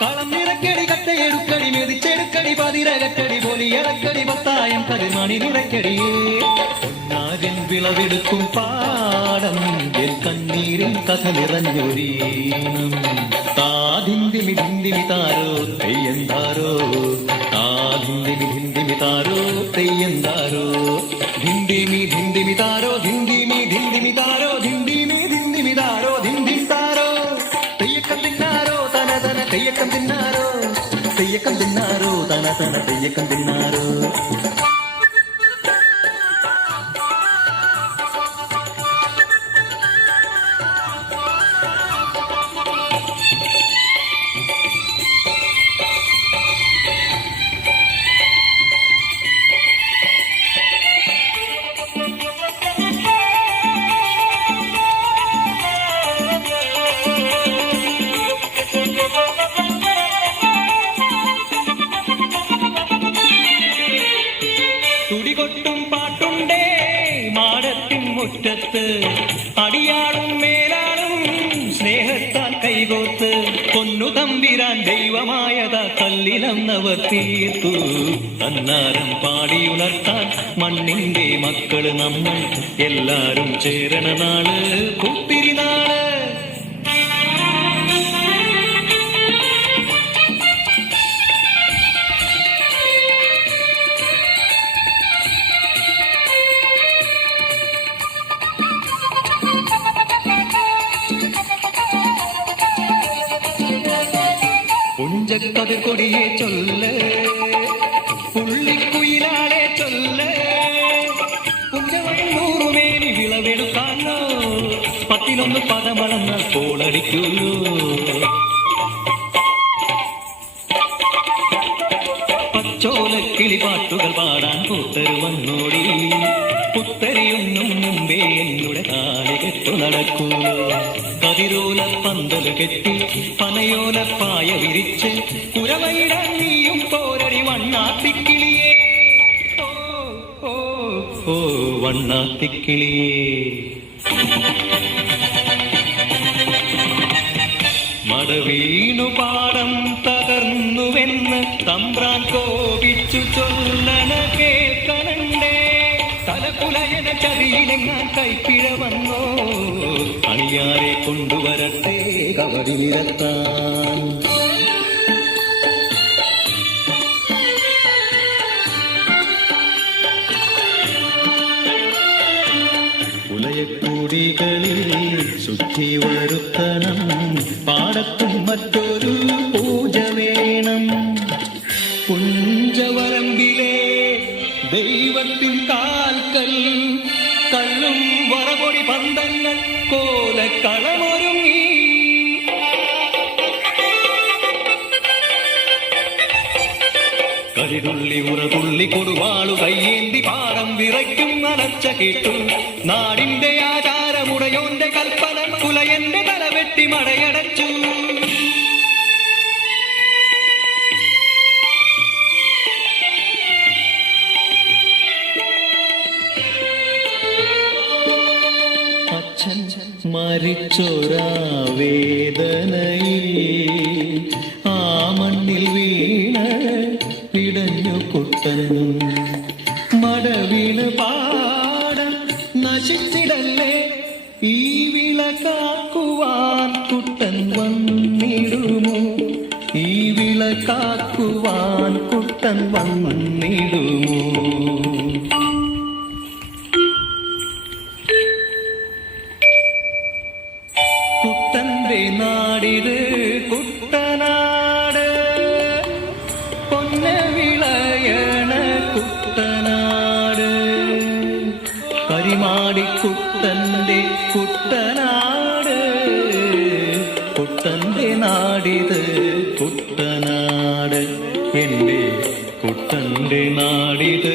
കളം നിറക്കടി കട്ടയെടുക്കടി മെതിച്ചെടുക്കടി പതിരകറ്റടി പോലി ഇറക്കടി പത്തായം കതിർമണി നിറക്കടിയേ പൊന്നാരൻ വിളവെടുക്കും പാടം എൻ കണ്ണീരിൻ കഥ നിറഞ്ഞൊരീണം താതിന്തിമി ധിന്തിമി താരോ തെയ്യന്താരോ താതിന്തിമി ധിന്തിമി താരോ തെയ്യന്താരോ ധിന്തിമി ധിന്തിമി താരോ ധിന്തിമി ധിന്തിമി താരോ ധിന്തിമി ധിന്തിമി താരോ ധിന്ദിം താരോ തെയ്യക്കം തിന്നാരോ തന തന തെയ്യക്കം തിന്നാരോ തെയ്യക്കം തിന്നാരോ തന തന തെയ്യക്കം തിന്നാരോ തുടികൊട്ടും പാട്ടുണ്ടേ മാടത്തിൻ മുറ്റത്ത് അടിയാളും മേലാളും സ്നേഹത്താൽ കൈകോർത്ത് പൊന്നു തമ്പിരാൻ ദൈവമായതാ കല്ലിലന്നവർ തീർത്തു തന്നാരം പാടിയുണർത്താൻ മണ്ണിന്റെ മക്കള് നമ്മൾ എല്ലാരും ചേരണ നാള് കൂത്തിരി നാള് പുഞ്ചക്കതിർ കൊടിയെ ചൊല്ല് പുള്ളിക്കുയിലാളെ ചൊല്ല് പുഞ്ചവണ്ണൂറുമേനി വിളവെടുക്കാനോ 11 പദമളന്ന കോളടിക്കുള്ളൂ പച്ചോലക്കിളി പാട്ടുകൾ പാടാൻ കൂട്ടരു വന്നോടി പുത്തരിയൊന്നും മുമ്പേ എന്നുടെ കാലികെട്ടു നടക്കൂ കതിരോല പന്തല് കെട്ടി പനയോല പായ വിരിച്ച് കുരവയിടാൻ നീയും പോരടി വണ്ണാത്തിക്കിളിയേ ഓ ഓ ഓ വണ്ണാത്തിക്കിളിയേ മടവീണു പാടം തകർന്നുവെന്ന് തമ്പ്രാൻ കോപിച്ചു ചൊല്ലണ കേൾക്കണണ്ടേ തലകുലയന ചതിയിലെങ്ങാൻ കൈപ്പിഴ വന്നോ അണിയാരെ കൊണ്ടുവരട്ടെ കവടി നിരത്താൻ ഉലയക്കൂടികളിൽ ശുദ്ധി വരുത്തണം പാടത്തും മറ്റൊരു പൂജ വേണം പുഞ്ചവരമ്പിലെ ദൈവത്തിൻ കാൽക്കൽ കള്ളും വറപൊടി പന്തങ്ങൾ കോലക്കളമൊരുങ്ങി കരിതുള്ളി ഉറതുള്ളി കൊടുവാളു കയ്യേന്തി പാടം വിറയ്ക്കും അലച്ച കേട്ടു നാടിന്റെ ആചാരമുടയോന്റെ കൽപ്പന കുലയന്റെ തലവെട്ടി മടയടച്ചു അച്ഛൻ മരിച്ചൊരാ വേദനയിൽ ആ മണ്ണിൽ വീണ പിടഞ്ഞു കുട്ടൻ മടവീണ് പാടം നശിച്ചിടല്ലേ ഈ വിള കാക്കുവാൻ കുട്ടൻ വന്നിടുമോ ഈ വിള കാക്കുവാൻ കുട്ടൻ വന്നിടുമോ കുട്ടന്റെ നാടിത് കുട്ടനാട് പൊന്ന വിളയണ കുട്ടനാട് കരിമാടിക്കുട്ടന്റെ കുട്ടനാട് കുട്ടന്റെ നാടിത് കുട്ടനാട് എന്റെ കുട്ടന്റെ നാടിത്